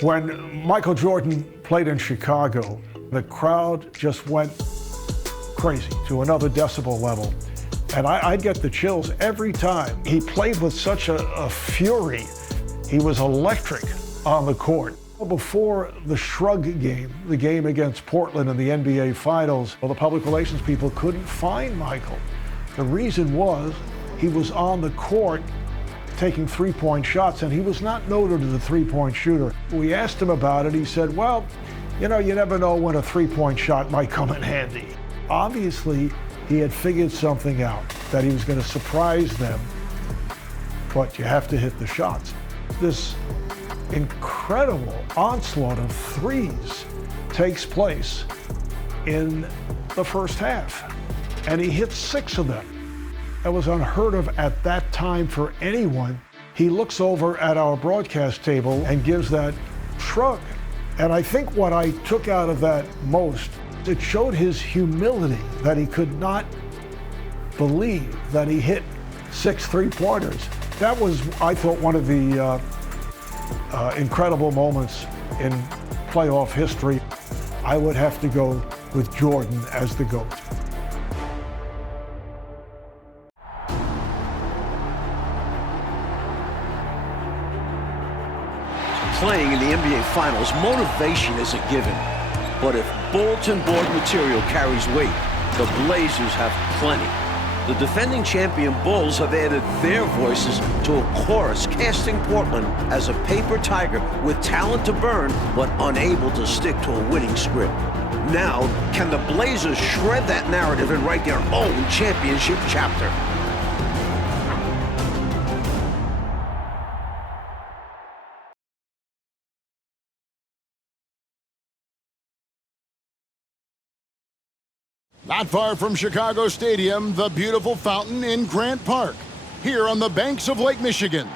When Michael Jordan played in Chicago, the crowd just went crazy to another decibel level. And I'd get the chills every time. He played with such a fury. He was electric on the court. Before the Shrug game, the game against Portland in the NBA Finals, well, the public relations people couldn't find Michael. The reason was he was on the court taking three-point shots, and he was not noted as a three-point shooter. We asked him about it. He said, well, you know, you never know when a three-point shot might come in handy. Obviously, he had figured something out, that he was going to surprise them, but you have to hit the shots. This incredible onslaught of threes takes place in the first half, and he hit 6 of them. That was unheard of at that time for anyone. He looks over at our broadcast table and gives that shrug. And I think what I took out of that most, it showed his humility, that he could not believe that he hit 6 three-pointers. That was, I thought, one of the incredible moments in playoff history. I would have to go with Jordan as the GOAT. Playing in the NBA Finals, motivation is a given. But if bulletin board material carries weight, the Blazers have plenty. The defending champion Bulls have added their voices to a chorus casting Portland as a paper tiger with talent to burn, but unable to stick to a winning script. Now, can the Blazers shred that narrative and write their own championship chapter? Not far from Chicago Stadium, the beautiful fountain in Grant Park, here on the banks of Lake Michigan.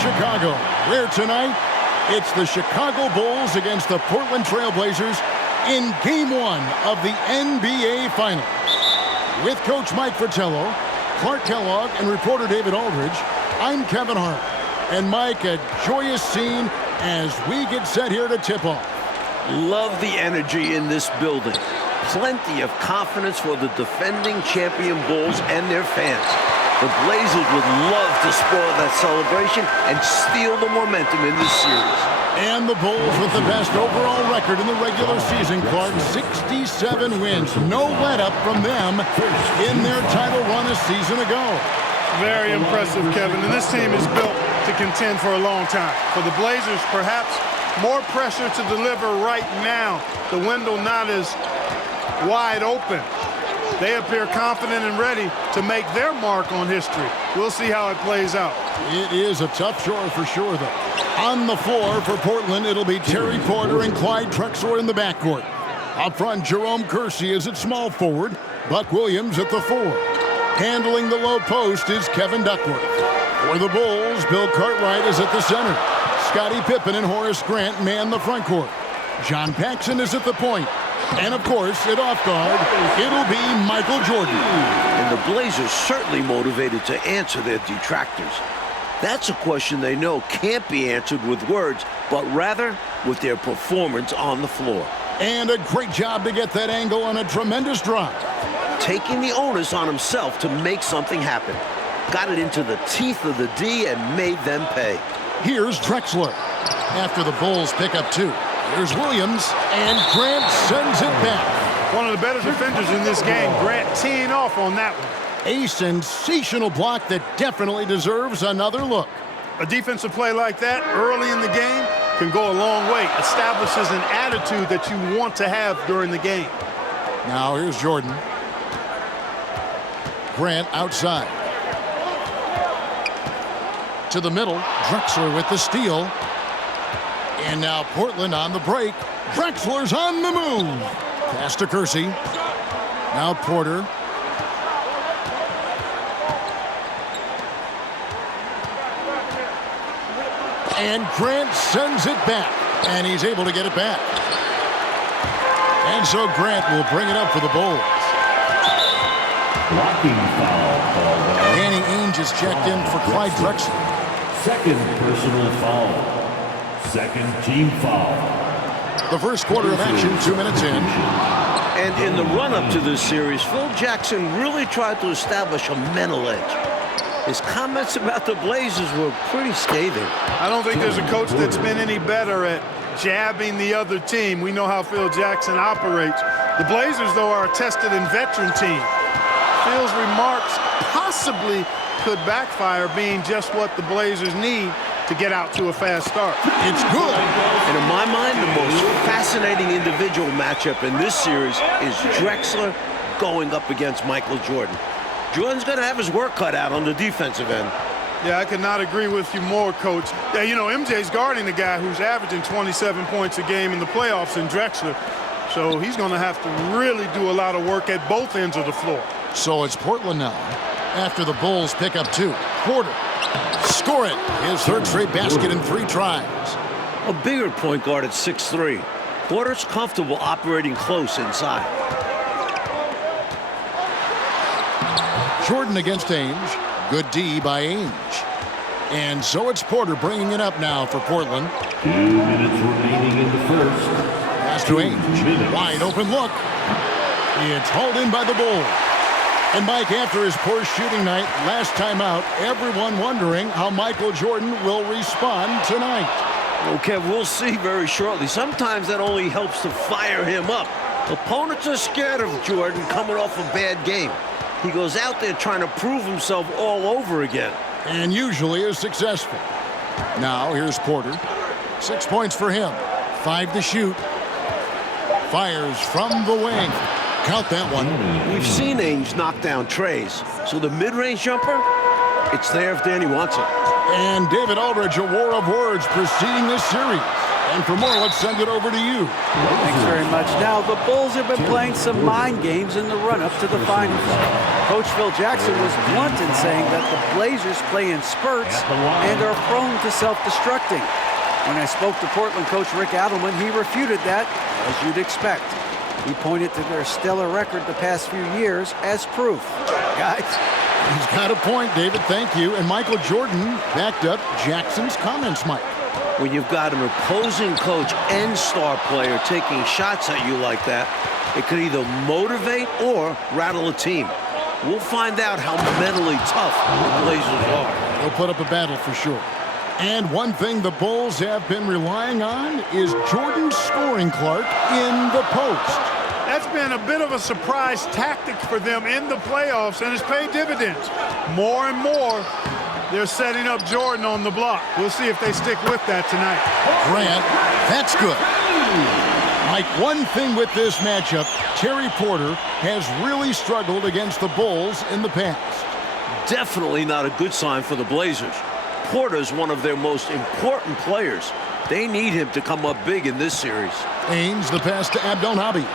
Chicago, where tonight it's the Chicago Bulls against the Portland Trail Blazers in Game 1 of the NBA Finals. With Coach Mike Fratello, Clark Kellogg, and reporter David Aldridge, I'm Kevin Hart. And Mike, a joyous scene as we get set here to tip off. Love the energy in this building. Plenty of confidence for the defending champion Bulls and their fans. The Blazers would love to spoil that celebration and steal the momentum in this series. And the Bulls with the best overall record in the regular season, Clark. 67 wins. No let-up from them in their title run a season ago. Very impressive, Kevin. And this team is built to contend for a long time. For the Blazers, perhaps more pressure to deliver right now. The window not as wide open. They appear confident and ready to make their mark on history. We'll see how it plays out. It is a tough chore for sure, though. On the floor for Portland, it'll be Terry Porter and Clyde Drexler in the backcourt. Up front, Jerome Kersey is at small forward. Buck Williams at the 4. Handling the low post is Kevin Duckworth. For the Bulls, Bill Cartwright is at the center. Scottie Pippen and Horace Grant man the front court. John Paxson is at the point. And, of course, at off guard, it'll be Michael Jordan. And the Blazers certainly motivated to answer their detractors. That's a question they know can't be answered with words, but rather with their performance on the floor. And a great job to get that angle on a tremendous drive. Taking the onus on himself to make something happen. Got it into the teeth of the D and made them pay. Here's Drexler. After the Bulls pick up 2. Here's Williams, and Grant sends it back. One of the better defenders in this game. Grant teeing off on that one. A sensational block that definitely deserves another look. A defensive play like that early in the game can go a long way. Establishes an attitude that you want to have during the game. Now here's Jordan. Grant outside. To the middle, Drexler with the steal. And now Portland on the break. Drexler's on the move. Pass to Kersey. Now Porter. And Grant sends it back. And he's able to get it back. And so Grant will bring it up for the Bulls. Blocking foul called on. Danny Ainge is checked in for Clyde Drexler. Second personal foul. Second team foul. The first quarter of action, 2 minutes in. And in the run-up to this series, Phil Jackson really tried to establish a mental edge. His comments about the Blazers were pretty scathing. I don't think there's a coach that's been any better at jabbing the other team. We know how Phil Jackson operates. The Blazers, though, are a tested and veteran team. Phil's remarks possibly could backfire, being just what the Blazers need to get out to a fast start. It's good. And in my mind, the most fascinating individual matchup in this series is Drexler going up against Michael Jordan. Jordan's going to have his work cut out on the defensive end. Yeah, I could not agree with you more, Coach. Yeah, you know, MJ's guarding the guy who's averaging 27 points a game in the playoffs in Drexler. So he's going to have to really do a lot of work at both ends of the floor. So it's Portland now. After the Bulls pick up 2. Porter. Score it. His third straight basket in 3 tries. A bigger point guard at 6'3". Porter's comfortable operating close inside. Jordan against Ainge. Good D by Ainge. And so it's Porter bringing it up now for Portland. 2 minutes remaining in the first. Pass to Ainge. Wide open look. It's hauled in by the Bulls. And Mike, after his poor shooting night last time out, everyone wondering how Michael Jordan will respond tonight. Okay, we'll see very shortly. Sometimes that only helps to fire him up. Opponents are scared of Jordan coming off a bad game. He goes out there trying to prove himself all over again. And usually is successful. Now here's Porter. 6 points for him. 5 to shoot. Fires from the wing. Count that one. We've seen Ainge knock down trays. So the mid-range jumper, it's there if Danny wants it. And David Aldridge, a war of words preceding this series. And for more, let's send it over to you. Thanks very much. Now, the Bulls have been playing some mind games in the run-up to the finals. Coach Phil Jackson was blunt in saying that the Blazers play in spurts and are prone to self-destructing. When I spoke to Portland coach Rick Adelman, he refuted that, as you'd expect. He pointed to their stellar record the past few years as proof. Guys. He's got a point, David. Thank you. And Michael Jordan backed up Jackson's comments, Mike. When you've got an opposing coach and star player taking shots at you like that, it could either motivate or rattle a team. We'll find out how mentally tough the Blazers are. They'll put up a battle for sure. And one thing the Bulls have been relying on is Jordan scoring Clark in the post. That's been a bit of a surprise tactic for them in the playoffs, and it's paid dividends. More and more, they're setting up Jordan on the block. We'll see if they stick with that tonight. Grant, that's good. Mike, one thing with this matchup, Terry Porter has really struggled against the Bulls in the past. Definitely not a good sign for the Blazers. Porter's one of their most important players. They need him to come up big in this series. Ainge, the pass to Abdelnaby.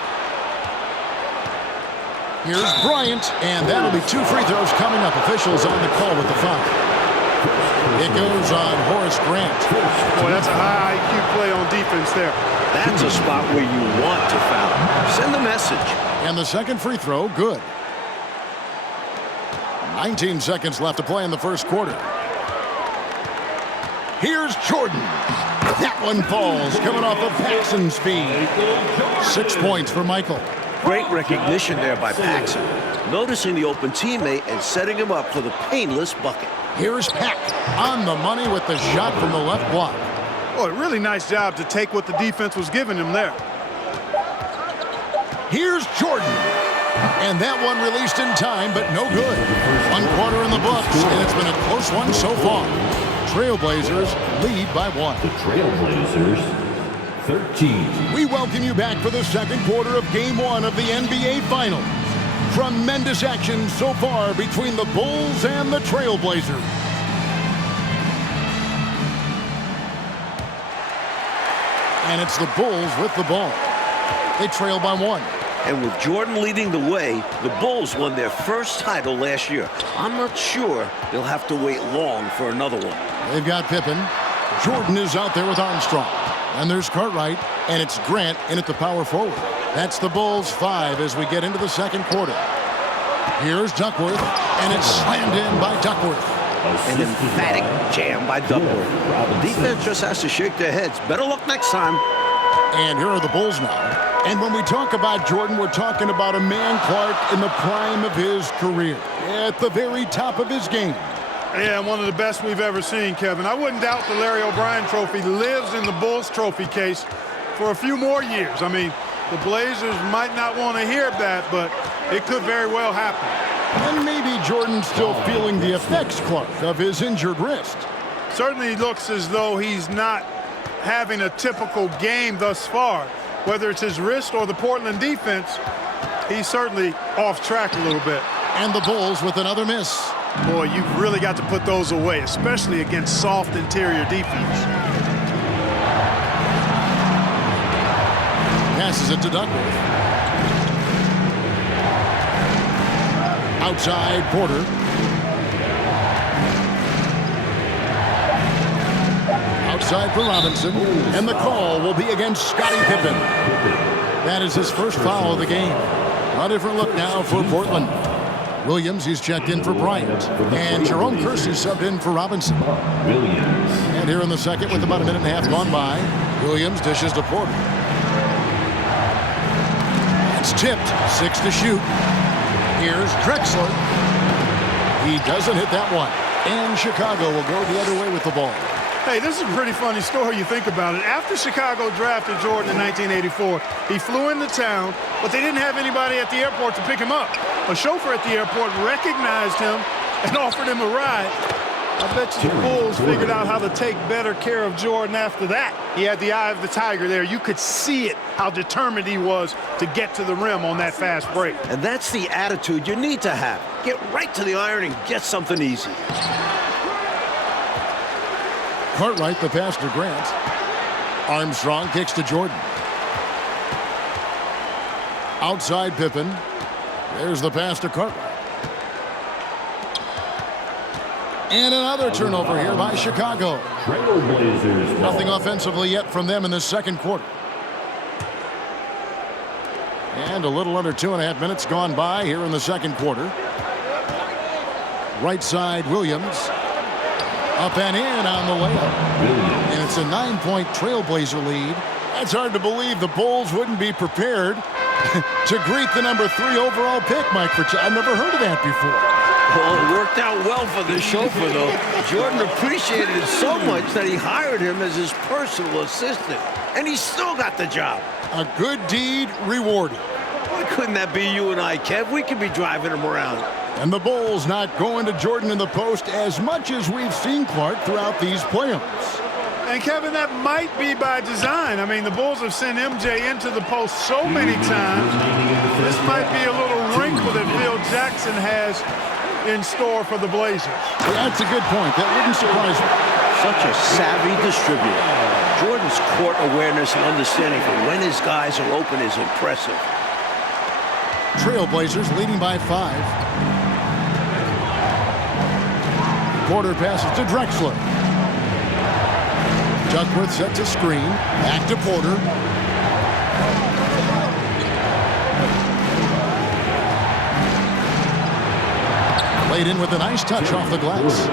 Here's Bryant, and that'll be 2 free throws coming up. Officials on the call with the foul. It goes on Horace Grant. Boy, that's a high IQ play on defense there. That's a spot where you want to foul. Send the message. And the second free throw, good. 19 seconds left to play in the first quarter. Here's Jordan. That one falls, coming off of Paxson's speed. 6 points for Michael. Great recognition there by Paxson. Noticing the open teammate and setting him up for the painless bucket. Here's Pack on the money with the shot from the left block. Boy, really nice job to take what the defense was giving him there. Here's Jordan. And that one released in time, but no good. 1 quarter in the books, and it's been a close one so far. Trailblazers lead by 1. The Trailblazers 13. We welcome you back for the second quarter of Game 1 of the NBA Finals. Tremendous action so far between the Bulls and the Trailblazers. And it's the Bulls with the ball. They trail by 1. And with Jordan leading the way, the Bulls won their first title last year. I'm not sure they'll have to wait long for another one. They've got Pippen. Jordan is out there with Armstrong. And there's Cartwright, and it's Grant in at the power forward. That's the Bulls 5 as we get into the second quarter. Here's Duckworth, and it's slammed in by Duckworth. An emphatic jam by Duckworth. The defense just has to shake their heads. Better luck next time. And here are the Bulls now. And when we talk about Jordan, we're talking about a man, Clark, in the prime of his career. At the very top of his game. Yeah, one of the best we've ever seen, Kevin. I wouldn't doubt the Larry O'Brien trophy lives in the Bulls trophy case for a few more years. I mean, the Blazers might not want to hear that, but it could very well happen. And maybe Jordan's still feeling the effects, Clark, of his injured wrist. Certainly looks as though he's not having a typical game thus far. Whether it's his wrist or the Portland defense, he's certainly off track a little bit. And the Bulls with another miss. Boy, you've really got to put those away, especially against soft interior defense. Passes it to Duckworth. Outside Porter. Outside for Robinson. And the call will be against Scottie Pippen. That is his first foul of the game. A different look now for Portland. Williams, he's checked in for Bryant. And Jerome Kersey subbed in for Robinson. Williams. And here in the second, with about a minute and a half gone by, Williams dishes to Porter. It's tipped. 6 to shoot. Here's Drexler. He doesn't hit that one. And Chicago will go the other way with the ball. Hey, this is a pretty funny story, you think about it. After Chicago drafted Jordan in 1984, he flew into town, but they didn't have anybody at the airport to pick him up. A chauffeur at the airport recognized him and offered him a ride. I bet you the Bulls figured out how to take better care of Jordan after that. He had the eye of the tiger there. You could see it, how determined he was to get to the rim on that fast break. And that's the attitude you need to have. Get right to the iron and get something easy. Cartwright, the pass to Grant. Armstrong kicks to Jordan. Outside Pippen. There's the pass to Cartwright. And another turnover here by Chicago. Trailblazers. Nothing offensively yet from them in the second quarter. And a little under 2.5 minutes gone by here in the second quarter. Right side Williams. Up and in on the layup. Williams. And it's a 9-point Trailblazer lead. It's hard to believe the Bulls wouldn't be prepared to greet the number 3 overall pick, Mike. I've never heard of that before. Well, it worked out well for the chauffeur, though. Jordan appreciated it so much that he hired him as his personal assistant. And he still got the job. A good deed rewarded. Why couldn't that be you and I, Kev? We could be driving him around. And the Bulls not going to Jordan in the post as much as we've seen Clark throughout these playoffs. And, Kevin, that might be by design. I mean, the Bulls have sent MJ into the post so many times. This might be a little wrinkle that Phil Jackson has in store for the Blazers. That's a good point. That wouldn't surprise me. Such a savvy distributor. Jordan's court awareness and understanding for when his guys are open is impressive. Trailblazers leading by 5. Porter passes to Drexler. Duckworth sets a screen. Back to Porter. Laid in with a nice touch off the glass.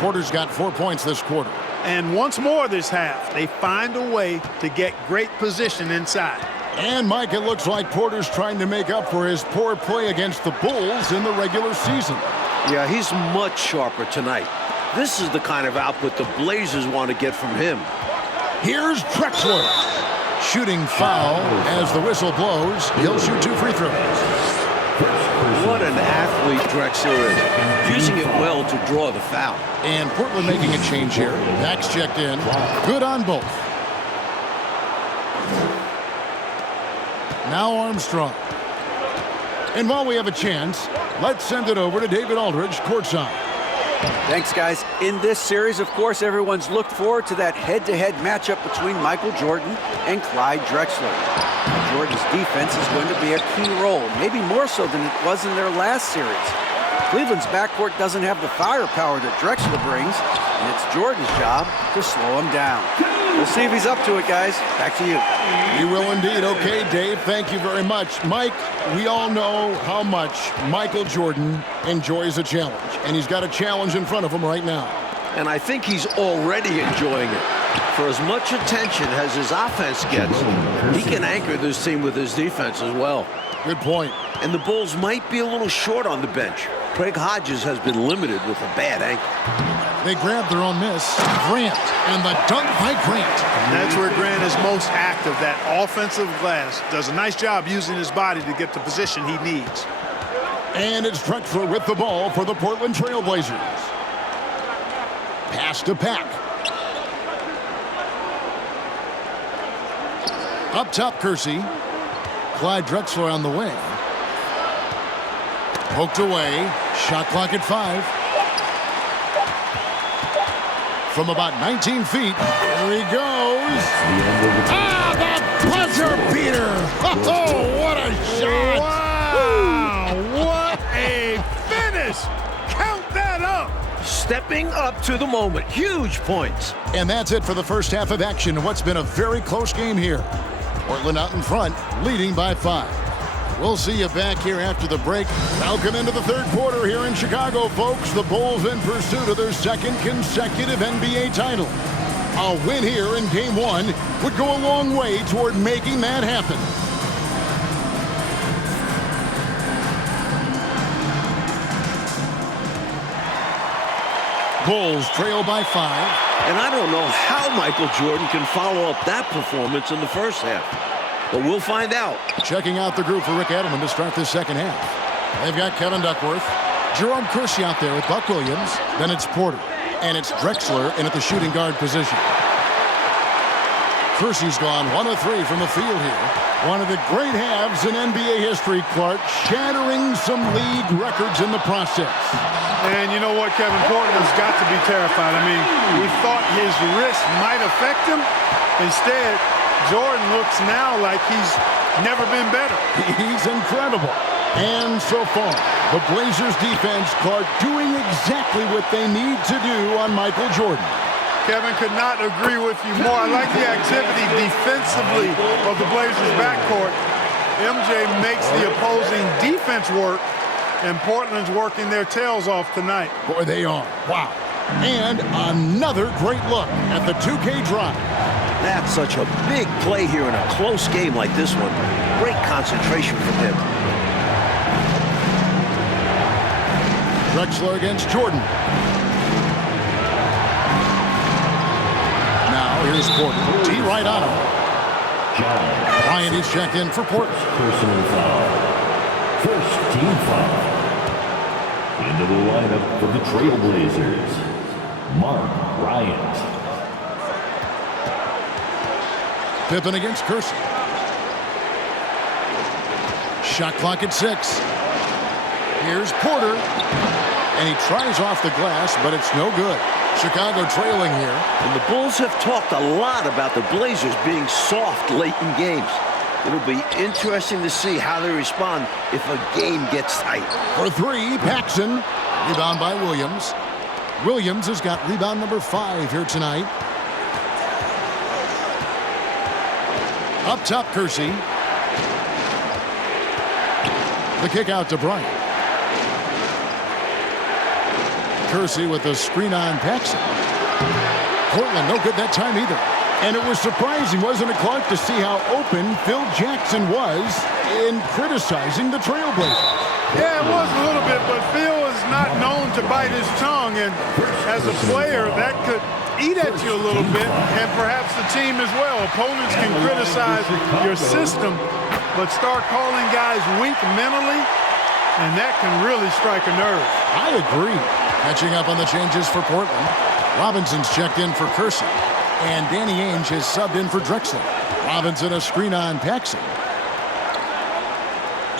Porter's got 4 points this quarter. And once more this half, they find a way to get great position inside. And, Mike, it looks like Porter's trying to make up for his poor play against the Bulls in the regular season. Yeah, he's much sharper tonight. This is the kind of output the Blazers want to get from him. Here's Drexler. Shooting foul as the whistle blows. He'll shoot 2 free throws. What an athlete Drexler is. Using it well to draw the foul. And Portland making a change here. Max checked in. Good on both. Now Armstrong. And while we have a chance, let's send it over to David Aldridge courtside. Thanks, guys. In this series, of course, everyone's looked forward to that head-to-head matchup between Michael Jordan and Clyde Drexler. Jordan's defense is going to be a key role, maybe more so than it was in their last series. Cleveland's backcourt doesn't have the firepower that Drexler brings, and it's Jordan's job to slow him down. We'll see if he's up to it, guys. Back to you. We will indeed. Okay, Dave, thank you very much. Mike, we all know how much Michael Jordan enjoys a challenge, and he's got a challenge in front of him right now. And I think he's already enjoying it. For as much attention as his offense gets, he can anchor this team with his defense as well. Good point. And the Bulls might be a little short on the bench. Craig Hodges has been limited with a bad ankle. They grab their own miss. Grant, and the dunk by Grant. That's where Grant is most active. That offensive glass does a nice job using his body to get the position he needs. And it's Drexler with the ball for the Portland Trailblazers. Pass to Pack. Up top, Kersey. Clyde Drexler on the wing. Poked away. Shot clock at 5. From about 19 feet. There he goes. Ah, the buzzer beater. Oh, what a shot. Wow, what a finish. Count that up. Stepping up to the moment. Huge points. And that's it for the first half of action in what's been a very close game here. Portland out in front, leading by 5. We'll see you back here after the break. Welcome into the third quarter here in Chicago, folks. The Bulls in pursuit of their second consecutive NBA title. A win here in Game 1 would go a long way toward making that happen. Bulls trail by 5. And I don't know how Michael Jordan can follow up that performance in the first half. But we'll find out. Checking out the group for Rick Edelman to start this second half. They've got Kevin Duckworth, Jerome Kersey out there with Buck Williams. Then it's Porter. And it's Drexler in at the shooting guard position. Kersey's gone 1 of 3 from the field here. One of the great halves in NBA history, Clark, shattering some league records in the process. And you know what, Kevin? Portland's got to be terrified. I mean, we thought his wrist might affect him. Instead, Jordan looks now like he's never been better. He's incredible. And so far, the Blazers defense, Clark, doing exactly what they need to do on Michael Jordan. Kevin, could not agree with you more. I like the activity defensively of the Blazers backcourt. MJ makes the opposing defense work, and Portland's working their tails off tonight. Boy, they are. Wow. And another great look at the 2K drive. That's such a big play here in a close game like this one. Great concentration from him. Drexler against Jordan. Now here's Porter. T right on him. Bryant is checked in for Porter. Personal foul. First team foul. Into the lineup for the Trailblazers, Mark Bryant. Pippen against Kersey. Shot clock at 6. Here's Porter. And he tries off the glass, but it's no good. Chicago trailing here. And the Bulls have talked a lot about the Blazers being soft late in games. It'll be interesting to see how they respond if a game gets tight. For three, Paxson. Rebound by Williams. Williams has got rebound number 5 here tonight. Up top, Kersey. The kick out to Bryant. Kersey with a screen on Paxson. Portland no good that time either. And it was surprising, wasn't it, Clark, to see how open Phil Jackson was in criticizing the Trailblazers. Yeah, it was a little bit, but Phil is not known to bite his tongue, and as a player, that could eat at you a little bit, and perhaps the team as well. Opponents can criticize your system, but start calling guys weak mentally, and that can really strike a nerve. I agree. Catching up on the changes for Portland. Robinson's checked in for Kersey. And Danny Ainge has subbed in for Drexler. Robinson a screen on Paxson.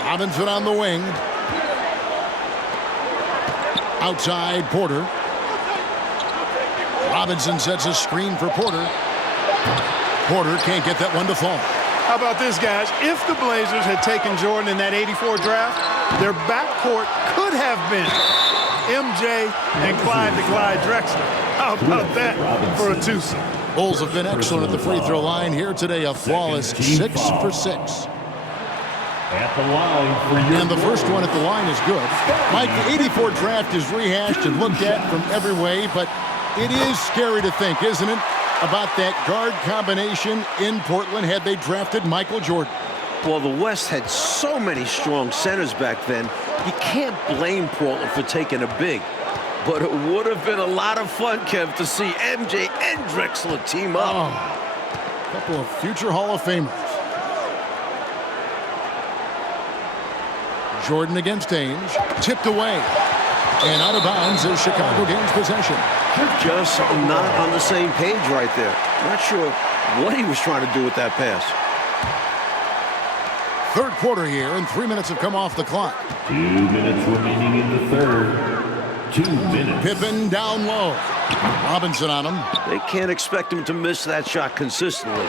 Robinson on the wing. Outside, Porter. Robinson sets a screen for Porter. Porter can't get that one to fall. How about this, guys? If the Blazers had taken Jordan in that '84 draft, their backcourt could have been MJ and Clyde the Clyde Drexler. How about that for a twosome? Bulls have been excellent at the free throw line here today. A flawless 6 for 6. At the line for your And the first one at the line is good. Mike, the '84 draft is rehashed and looked at from every way, but it is scary to think, isn't it, about that guard combination in Portland had they drafted Michael Jordan. Well, the West had so many strong centers back then, you can't blame Portland for taking a big. But it would have been a lot of fun, Kev, to see MJ and Drexler team up. Oh, a couple of future Hall of Famers. Jordan against Ainge. Tipped away. And out of bounds as Chicago gains possession. Just not on the same page right there. Not sure what he was trying to do with that pass. Third quarter here, and 3 minutes have come off the clock. 2 minutes remaining in the third. 2 minutes. Pippen down low. Robinson on him. They can't expect him to miss that shot consistently.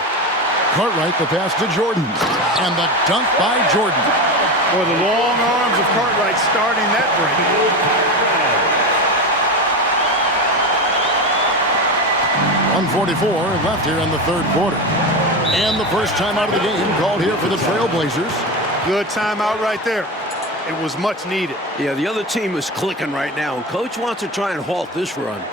Cartwright the pass to Jordan. And the dunk by Jordan. Boy, the long arms of Cartwright starting that break. 1:44 left here in the third quarter. And the first time out of the game called here for the Trailblazers. Good timeout right there. It was much needed. Yeah, the other team is clicking right now, and Coach wants to try and halt this run.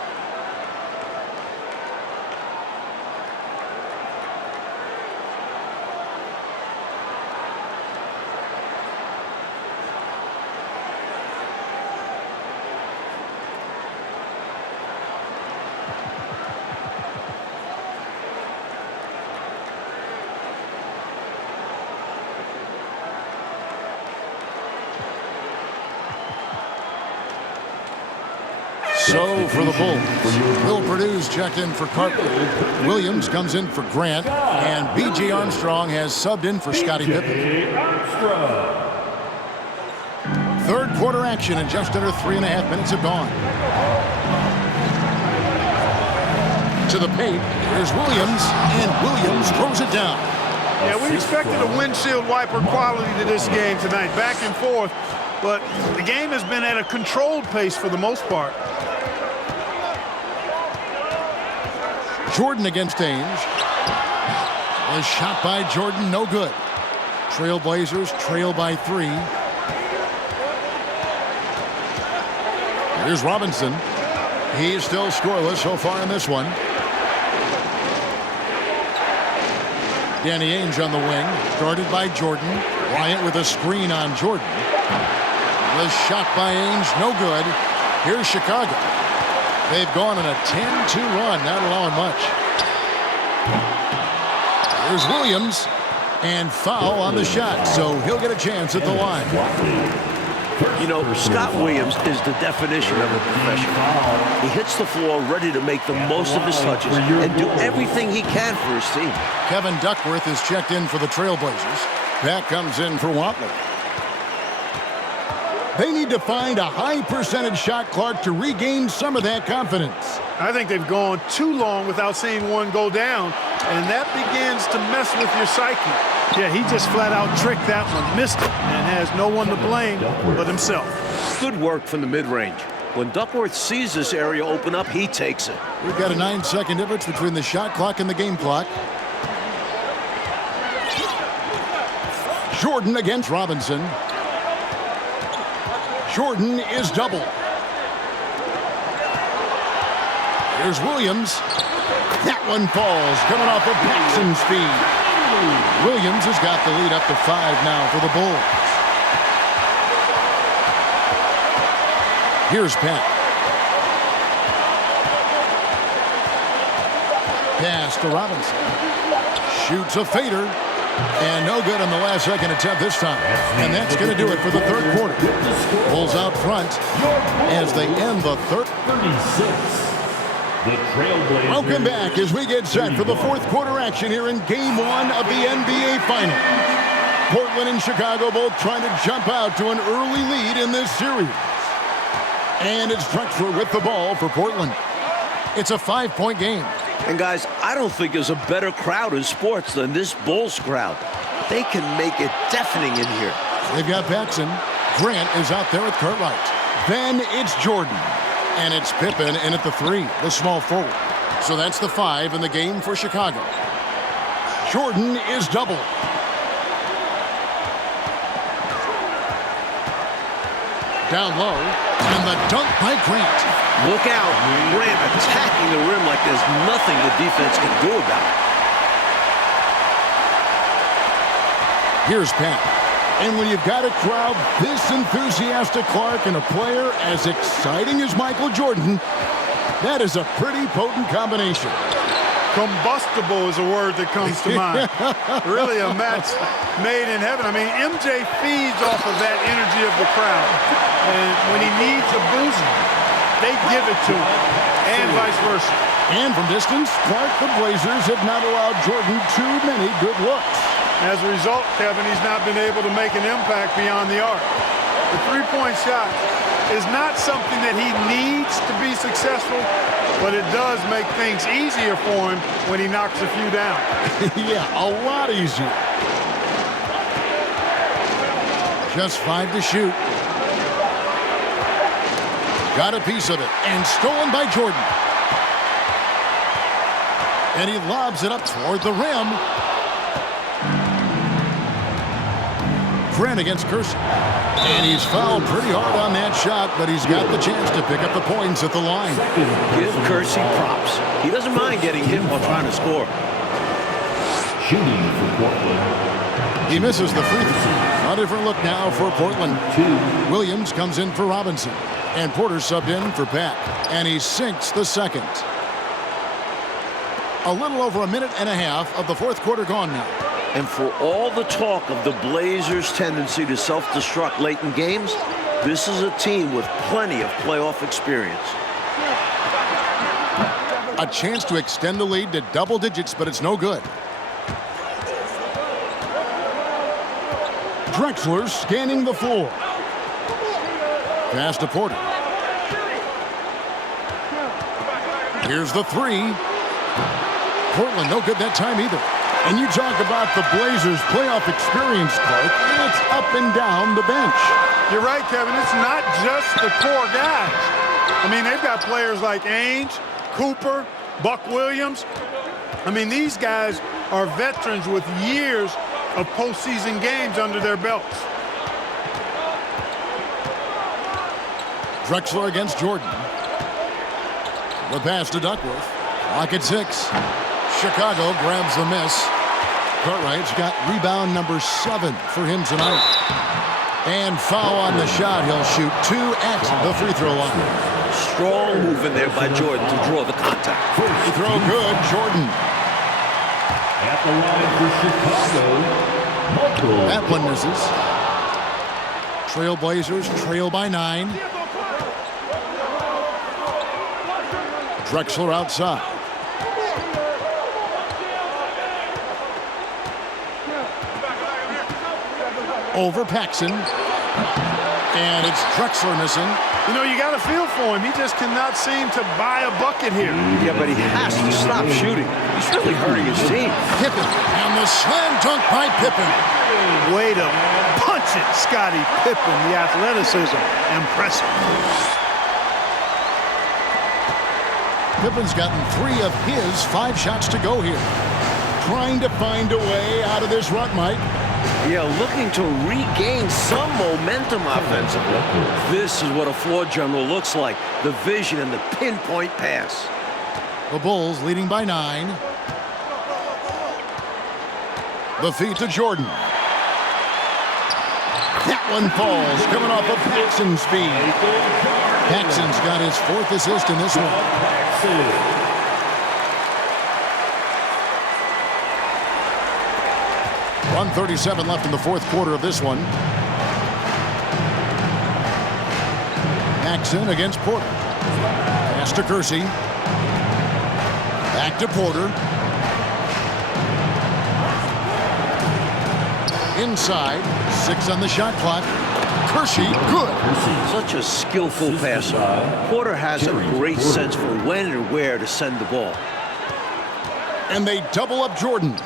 So for the Bulls, Will Purdue's checked in for Cartwright. Williams comes in for Grant, and B.J. Armstrong has subbed in for Scottie Pippen. Third quarter action, and just under 3.5 minutes have gone. To the paint, here's Williams, and Williams throws it down. Yeah, we expected a windshield wiper quality to this game tonight, back and forth, but the game has been at a controlled pace for the most part. Jordan against Ainge. A shot by Jordan, no good. Trailblazers trail by 3. Here's Robinson. He's still scoreless so far in this one. Danny Ainge on the wing, guarded by Jordan. Bryant with a screen on Jordan. The shot by Ainge, no good. Here's Chicago. They've gone on a 10-2 run, not allowing much. Here's Williams, and foul on the shot, so he'll get a chance at the line. You know, Scott Williams is the definition of a professional. He hits the floor ready to make the most of his touches and do everything he can for his team. Kevin Duckworth is checked in for the Trailblazers. That comes in for Watley. They need to find a high percentage shot, Clark, to regain some of that confidence. I think they've gone too long without seeing one go down, and that begins to mess with your psyche. Yeah, he just flat out tricked that one, missed it, and has no one to blame but himself. Good work from the mid-range. When Duckworth sees this area open up, he takes it. We've got a 9-second difference between the shot clock and the game clock. Jordan against Robinson. Jordan is double. Here's Williams. That one falls, coming off of Paxson's speed. Williams has got the lead up to 5 now for the Bulls. Here's Pat. Pass to Robinson. Shoots a fader. And no good on the last second attempt this time. And that's going to do it for the third quarter. Bulls out front as they end the third. 36. The Trailblazers. Welcome back as we get set for the fourth quarter action here in Game 1 of the NBA Finals. Portland and Chicago both trying to jump out to an early lead in this series. And it's Drexler with the ball for Portland. It's a 5-point game. And guys, I don't think there's a better crowd in sports than this Bulls crowd. They can make it deafening in here. They've got Paxson. Grant is out there with Cartwright. Then it's Jordan. And it's Pippen in at the 3, the small forward. So that's the 5 in the game for Chicago. Jordan is double. Down low, and the dunk by Grant. Look out. Grant attacking the rim like there's nothing the defense can do about it. Here's Pat. And when you've got a crowd this enthusiastic, Clark, and a player as exciting as Michael Jordan, that is a pretty potent combination. Combustible is a word that comes to mind. Really a match made in heaven. I mean, MJ feeds off of that energy of the crowd. And when he needs a boost, they give it to him, and vice versa. And from distance, Clark, the Blazers have not allowed Jordan too many good looks. As a result, Kevin, he's not been able to make an impact beyond the arc. The three-point shot is not something that he needs to be successful, but it does make things easier for him when he knocks a few down. Yeah, a lot easier. Just 5 to shoot. Got a piece of it, and stolen by Jordan. And he lobs it up toward the rim. Grant against Kersey. And he's fouled pretty hard on that shot, but he's got the chance to pick up the points at the line. Give Kersey props. He doesn't mind getting hit while trying to score. Shooting for Portland. He misses the free throw. A different look now for Portland. Williams comes in for Robinson. And Porter subbed in for Pat. And he sinks the second. A little over a minute and a half of the fourth quarter gone now. And for all the talk of the Blazers' tendency to self-destruct late in games, this is a team with plenty of playoff experience. A chance to extend the lead to double digits, but it's no good. Drexler scanning the floor. Pass to Porter. Here's the 3. Portland, no good that time either. And you talk about the Blazers' playoff experience, Clark. It's up and down the bench. You're right, Kevin. It's not just the core guys. I mean, they've got players like Ainge, Cooper, Buck Williams. I mean, these guys are veterans with years of postseason games under their belts. Drexler against Jordan. The pass to Duckworth. Clock at 6. Chicago grabs the miss. Cartwright's got rebound number 7 for him tonight. And foul on the shot. He'll shoot 2 at the free throw line. Strong move in there by Jordan to draw the contact. Free throw good, Jordan. At the line for Chicago, Michael. That one misses. Trailblazers trail by 9. Drexler outside. Over Paxson. And it's Drexler missing. You know, you got a feel for him. He just cannot seem to buy a bucket here. Yeah, but he has to stop shooting. He's really hurting his team. Pippen, and the slam dunk by Pippen. Way to punch it, Scottie Pippen. The athleticism, impressive. Pippen's gotten 3 of his 5 shots to go here. Trying to find a way out of this rut, Mike. Yeah, looking to regain some momentum offensively. This is what a floor general looks like. The vision and the pinpoint pass. The Bulls leading by 9. The feed to Jordan. That one falls, coming off of Paxson's speed. Paxson's got his 4th assist in this one. 1:37 left in the 4th quarter of this one. Paxson against Porter. Pass to Kersey. Back to Porter. Inside. 6 on the shot clock. Kersey, good. Such a skillful passer. Porter has a great sense for when and where to send the ball. And they double up Jordan.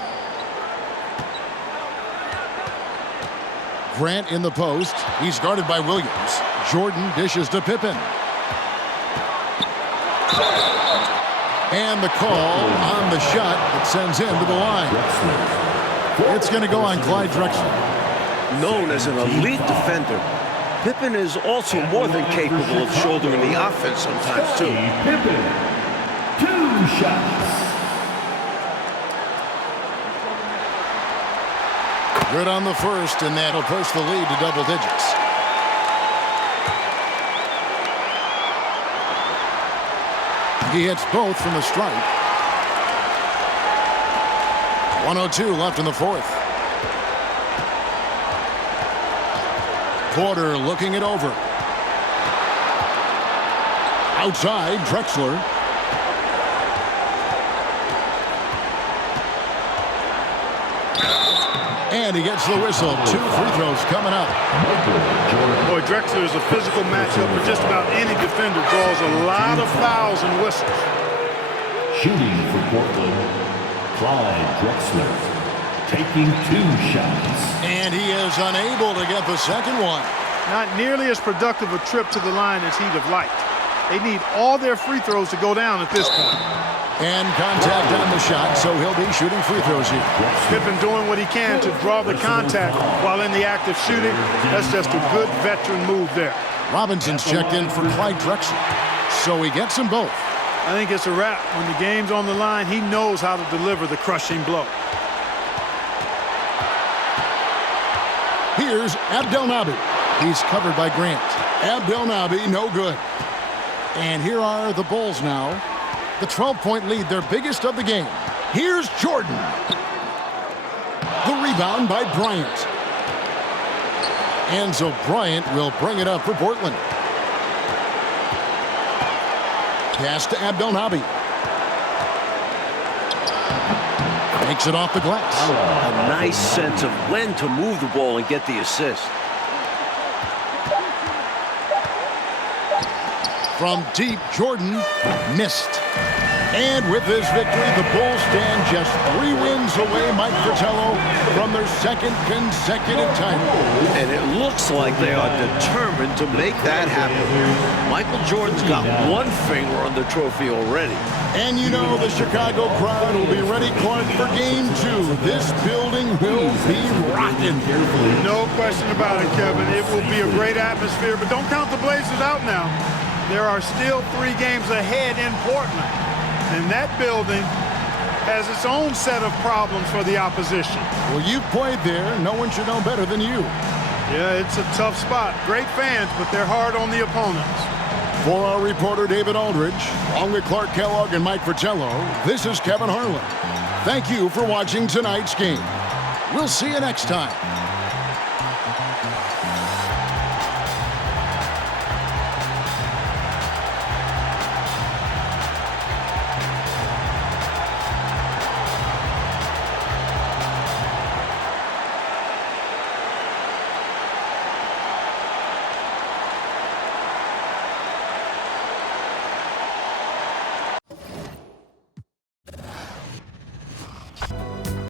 Grant in the post. He's guarded by Williams. Jordan dishes to Pippen. And the call on the shot that sends him to the line. It's going to go on Clyde Drexler. Known as an elite defender, Pippen is also more than capable of shouldering the offense sometimes, too. Pippen, 2 shots. Good on the first, and that'll push the lead to double digits. He hits both from the stripe. 1:02 left in the 4th. Porter looking it over. Outside, Drexler. And he gets the whistle. 2 free throws coming up. Boy, Drexler is a physical matchup for just about any defender. Draws a lot of fouls and whistles. Shooting for Portland, Clyde Drexler, taking 2 shots. And he is unable to get the second one. Not nearly as productive a trip to the line as he'd have liked. They need all their free throws to go down at this point. And contact on the shot, so he'll be shooting free throws here. Pippen doing what he can to draw the contact while in the act of shooting. That's just a good veteran move there. Robinson's checked in for Clyde Drexler, so he gets them both. I think it's a wrap. When the game's on the line, he knows how to deliver the crushing blow. Here's Abdelnaby. He's covered by Grant. Abdelnaby, no good. And here are the Bulls now. The 12-point lead, their biggest of the game. Here's Jordan. The rebound by Bryant. And so Bryant will bring it up for Portland. Pass to Abdelnaby. Takes it off the glass. A nice sense of when to move the ball and get the assist. From deep, Jordan missed. And with this victory, the Bulls stand just 3 wins away, Mike Fratello, from their 2nd consecutive title. And it looks like they are determined to make that happen. Michael Jordan's got 1 finger on the trophy already. And you know the Chicago crowd will be ready, Clark, for Game 2. This building will be rocking. No question about it, Kevin. It will be a great atmosphere, but don't count the Blazers out now. There are still 3 games ahead in Portland. And that building has its own set of problems for the opposition. Well, you've played there. No one should know better than you. Yeah, it's a tough spot. Great fans, but they're hard on the opponents. For our reporter, David Aldridge, along with Clark Kellogg and Mike Fratello, this is Kevin Harlan. Thank you for watching tonight's game. We'll see you next time.